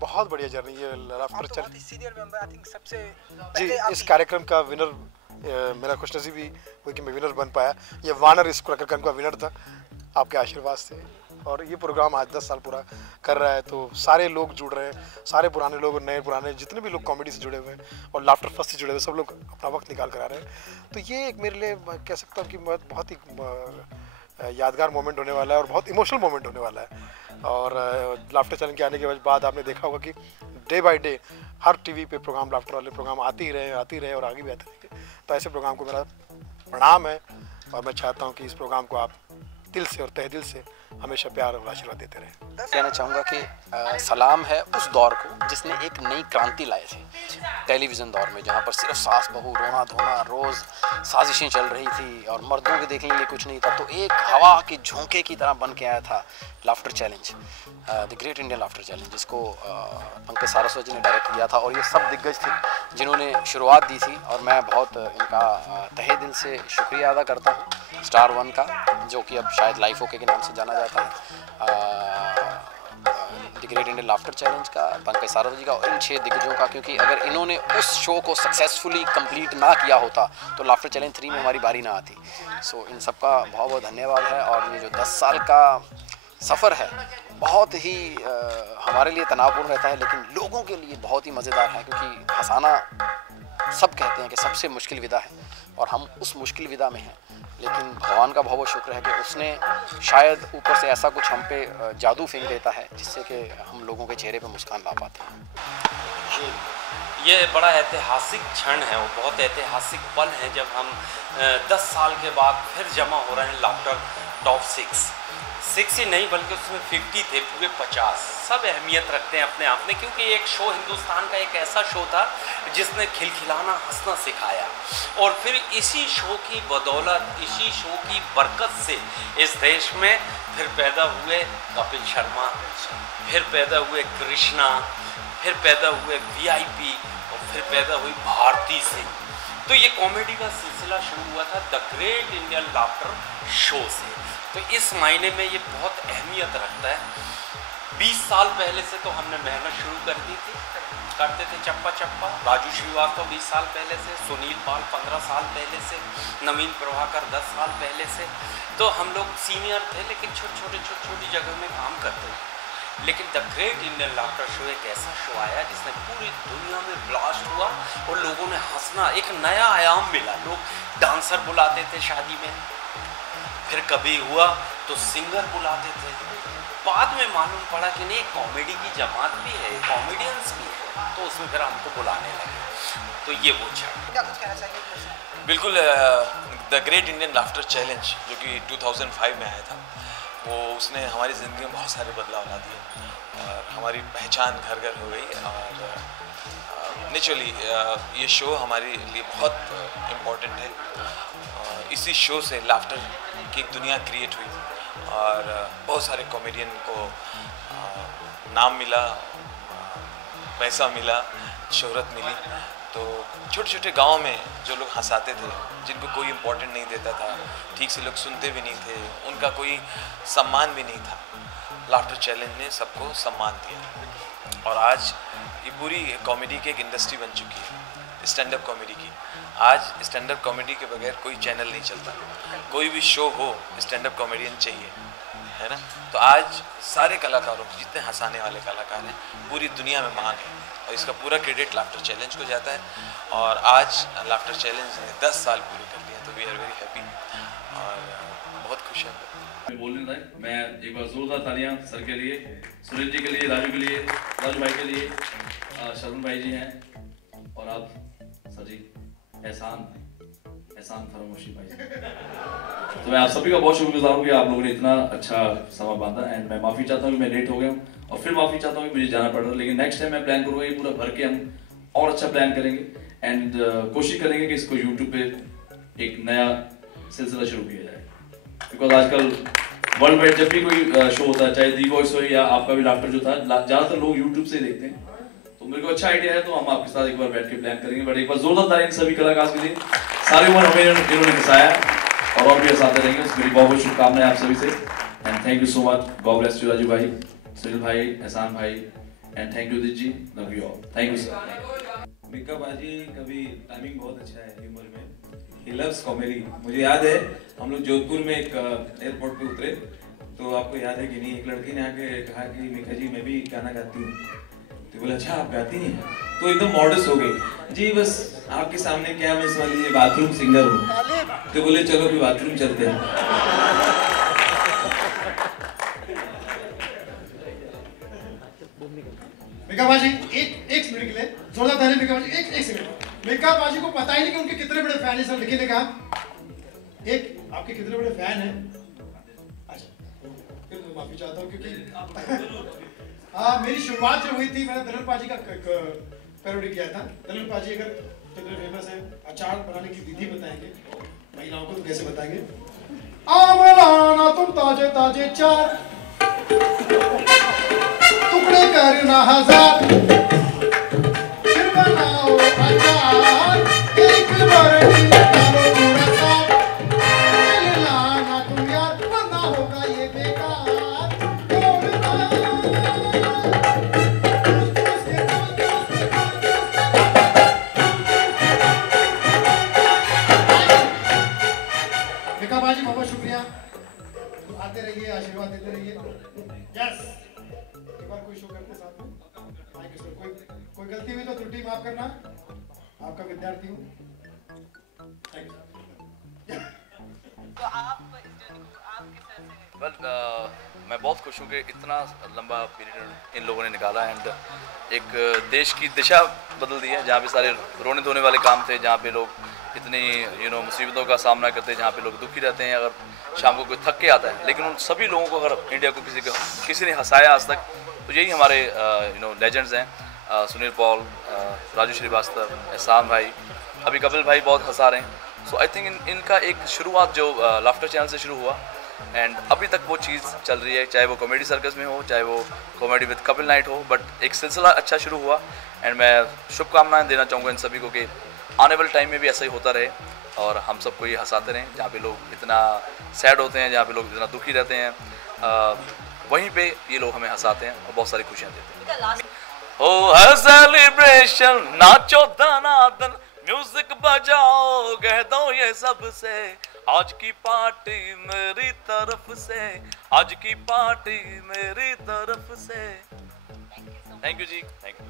बहुत बढ़िया जर्नी है लाफ्टर चैलेंज। बहुत ही सीनियर मेंबर, आई थिंक सबसे जी, इस कार्यक्रम का विनर मेरा खुशनसीबी हुई कि मैं विनर बन पाया। ये वानर इस कार्यक्रम का विनर था आपके आशीर्वाद से, और ये प्रोग्राम आज 10 साल पूरा कर रहा है। तो सारे लोग जुड़ रहे हैं, सारे पुराने लोग, नए पुराने जितने भी लोग कॉमेडी से जुड़े हुए हैं और लाफ्टर फर्स्ट से जुड़े हुए, सब लोग अपना वक्त निकाल कर आ रहे हैं। तो ये एक मेरे लिए कह सकता हूँ कि बहुत ही यादगार मोमेंट होने वाला है और बहुत इमोशनल मोमेंट होने वाला है। और लाफ्टर चैलेंज के आने के बाद आपने देखा होगा कि day by day her TV पे प्रोग्राम, लाफ्टर वाले प्रोग्राम आते ही रहे और आगे भी आते रहेंगे। तो ऐसे प्रोग्राम को मेरा प्रणाम है और मैं चाहता हूँ कि इस प्रोग्राम को आप दिल से और तहे दिल से हमेशा प्यार और आशीर्वाद देते रहे। कहना चाहूँगा कि सलाम है उस दौर को जिसने एक नई क्रांति लाई थी टेलीविज़न दौर में, जहाँ पर सिर्फ सास बहू रोना धोना, रोज़ साजिशें चल रही थी और मर्दों के देखने के लिए कुछ नहीं था। तो एक हवा के झोंके की तरह बन के आया था laughter challenge, the great Indian laughter challenge, जिसको पंकज सारस्वत जी ने डायरेक्ट किया था। और ये सब दिग्गज थे जिन्होंने शुरुआत दी थी, और मैं बहुत इनका तहे दिल से शुक्रिया अदा करता हूँ स्टार वन का, जो कि अब शायद लाइफ ओके के नाम से जाना जाता है, the great Indian laughter challenge का, पंकज सारस्वत जी का और इन 6 दिग्गजों का। क्योंकि अगर इन्होंने उस शो को सक्सेसफुली कंप्लीट ना किया होता तो लाफ्टर चैलेंज 3 में हमारी बारी ना आती। सो इन सब का बहुत बहुत धन्यवाद है। और ये जो 10 साल का सफ़र है बहुत ही हमारे लिए तनावपूर्ण रहता है, लेकिन लोगों के लिए बहुत ही मज़ेदार है, क्योंकि हंसाना सब कहते हैं कि सबसे मुश्किल विदा है और हम उस मुश्किल विदा में हैं। लेकिन भगवान का बहुत शुक्र है कि उसने शायद ऊपर से ऐसा कुछ हम पे जादू फेंक देता है जिससे कि हम लोगों के चेहरे पे मुस्कान ला पाते हैं। ये बड़ा ऐतिहासिक क्षण है, वो बहुत ऐतिहासिक पल है जब हम 10 साल के बाद फिर जमा हो रहे हैं लाफ्टर टॉप 6 ही नहीं बल्कि उसमें 50 थे, पूरे 50। सब अहमियत रखते हैं अपने आप में, क्योंकि एक शो हिंदुस्तान का एक ऐसा शो था जिसने खिलखिलाना हंसना सिखाया। और फिर इसी शो की बदौलत, इसी शो की बरकत से इस देश में फिर पैदा हुए कपिल शर्मा, फिर पैदा हुए कृष्णा, फिर पैदा हुए VIP और फिर पैदा हुई भारती सिंह। तो ये कॉमेडी का सिलसिला शुरू हुआ था the great Indian laughter show से। तो इस मायने में ये बहुत अहमियत रखता है। 20 साल पहले से तो हमने मेहनत शुरू करते थे चप्पा चप्पा। राजू श्रीवास्तव 20 साल पहले से, सुनील पाल 15 साल पहले से, नवीन प्रभाकर 10 साल पहले से। तो हम लोग सीनियर थे लेकिन छोटी जगह में काम करते थे। लेकिन the great Indian laughter show एक ऐसा शो आया जिसने पूरी दुनिया में ब्लास्ट हुआ और लोगों ने हंसना, एक नया आयाम मिला। लोग डांसर बुलाते थे शादी में, फिर कभी हुआ तो सिंगर बुलाते थे। बाद में मालूम पड़ा कि नहीं, कॉमेडी की जमात भी है, कॉमेडियंस भी है, तो उसमें फिर हमको बुलाने लगे। तो ये वो क्षण। बिल्कुल, the great Indian laughter challenge जो कि 2005 में आया था, वो उसने हमारी ज़िंदगी में बहुत सारे बदलाव ला दिए और हमारी पहचान घर घर हो गई। और नेचुरली ये शो हमारे लिए बहुत इम्पोर्टेंट है। इसी शो से लाफ्टर की एक दुनिया क्रिएट हुई और बहुत सारे कॉमेडियन को नाम मिला, पैसा मिला, शोहरत मिली। तो छोटे छोटे गांव में जो लोग हंसाते थे, जिनको कोई इम्पोर्टेंट नहीं देता था, ठीक से लोग सुनते भी नहीं थे, उनका कोई सम्मान भी नहीं था, लाफ्टर चैलेंज ने सबको सम्मान दिया। और आज ये पूरी कॉमेडी की एक इंडस्ट्री बन चुकी है, स्टैंड अप कॉमेडी की। आज स्टैंड अप कॉमेडी के बगैर कोई चैनल नहीं चलता, कोई भी शो हो स्टैंड अप कॉमेडियन चाहिए, है ना। तो आज सारे कलाकारों, जितने हंसाने वाले कलाकार हैं, पूरी दुनिया में मांग है और इसका पूरा क्रेडिट लाफ्टर चैलेंज को जाता है। और आज लाफ्टर चैलेंज ने 10 साल पूरे कर लिए, तो वी आर वेरी हैप्पी और बहुत खुश हैं। बोलने था, मैं एक बार जोरदार तालियां सर के लिए, सुनील जी के लिए, राजू के लिए, राजू भाई के लिए, शरण भाई जी हैं और आप सर जी, एहसान फरामोशी भाई। तो मैं आप सभी का बहुत शुक्रगुजार हूँ कि आप लोगों ने इतना अच्छा समय बांधा। एंड मैं माफ़ी चाहता हूँ कि मैं लेट हो गया हूँ और फिर माफ़ी चाहता हूँ कि मुझे जाना पड़ रहा है। लेकिन नेक्स्ट टाइम मैं प्लान करूँगा ये पूरा भर के हम और अच्छा प्लान करेंगे एंड कोशिश करेंगे कि इसको यूट्यूब पे एक नया सिलसिला शुरू किया जाए। बिकॉज आजकल वर्ल्ड वाइड जब भी कोई शो होता है, चाहे दी वॉइस हो या आपका भी लाफ्टर जो था, ज़्यादातर लोग यूट्यूब से देखते हैं। तो मेरे को अच्छा आइडिया है, तो हम आपके साथ एक बार बैठ के प्लान करेंगे। बट एक बार जोरदार तालियां सभी कलाकार के लिए। सारी उम्र हमें इन्होंने हंसाया और भी हंसाते रहेंगे। मेरी बहुत बहुत शुभकामनाएं आप सभी से and thank you so much. God bless you Raju भाई, सुनील भाई, एहसान भाई, and thank you Udit ji, love you all, thank you sir. Mika बाजी कभी टाइमिंग बहुत अच्छा है ह्यूमर में, ही लव्स कॉमेडी। मुझे याद है हम लोग जोधपुर में एक एयरपोर्ट पे उतरे, तो आपको याद है कि नहीं, एक लड़की ने आके कहा कि मिका जी मैं भी गाना गाती हूँ, तो बोला अच्छा आप गाती हैं, तो एकदम मॉडर्स हो गई जी, बस आपके सामने क्या मैं समझ लीजिए बाथरूम सिंगर हूँ, तो बोले चलो भी बाथरूम चलते हैं। मिका बाजी एक मिनट के लिए जोरदार ताली। मिका बाजी एक सेकंड। मिका बाजी को पता ही नहीं कि उनके कितने बड़े फैन हैं। सर लड़की ने कहा एक आपके कितने बड़े फैन हैं। अच्छा फिर मैं माफी चाहता हूँ क्योंकि हाँ मेरी शुरुआत जो हुई थी मैंने दलल पाजी का पैरोडी किया था। दलल पाजी अगर कितने फेमस है, अचार बनाने की विधि बताएंगे महिलाओं को तो कैसे बताएंगे। आमलाना तुम ताजे ताजे चार टुकड़े करना हजार, फिर बनाओ अचार, एक बार निकालो पूरा साथ, तेल लाना तुम यार वरना होगा ये बेकार। मिका बाजी बहुत शुक्रिया, आते रहिए, आशीर्वाद देते रहिए। यस कोई शो करते साथ में। Thank you sir. कोई गलती हुई तो त्रुटि माफ करना, आपका विद्यार्थी हूँ। Thank you. तो आप आपके सर से मैं बहुत खुश हूँ कि इतना लंबा पीरियड इन लोगों ने निकाला एंड एक देश की दिशा बदल दी है, जहाँ पे सारे रोने धोने वाले काम थे, जहाँ पे लोग इतनी मुसीबतों का सामना करते हैं, जहाँ पे लोग दुखी रहते हैं, अगर शाम को कोई थक के आता है, लेकिन उन सभी लोगों को अगर इंडिया को किसी ने हंसाया आज तक, तो यही हमारे लेजेंड्स हैं। सुनील पॉल, राजू श्रीवास्तव, एहसान भाई, अभी कपिल भाई बहुत हंसा रहे हैं। सो आई थिंक इनका एक शुरुआत जो लाफ्टर चैनल से शुरू हुआ एंड अभी तक वो चीज़ चल रही है, चाहे वो कॉमेडी सर्कस में हो, चाहे वो कॉमेडी विद कपिल नाइट हो, बट एक सिलसिला अच्छा शुरू हुआ एंड मैं शुभकामनाएं देना चाहूँगा इन सभी को कि आने वाले टाइम में भी ऐसा ही होता रहे और हम सबको ये हंसाते रहें। जहाँ पे लोग इतना सैड होते हैं, जहाँ पे लोग इतना दुखी रहते हैं, वहीं पे ये लोग हमें हंसाते हैं और बहुत सारी खुशियाँ देते हैं। ओ है सेलिब्रेशन, नाचो दनादन, म्यूजिक बजाओ, कह दो ये सबसे, आज की पार्टी मेरी तरफ से, आज की पार्टी मेरी तरफ से। थैंक यू जी, थैंक यू।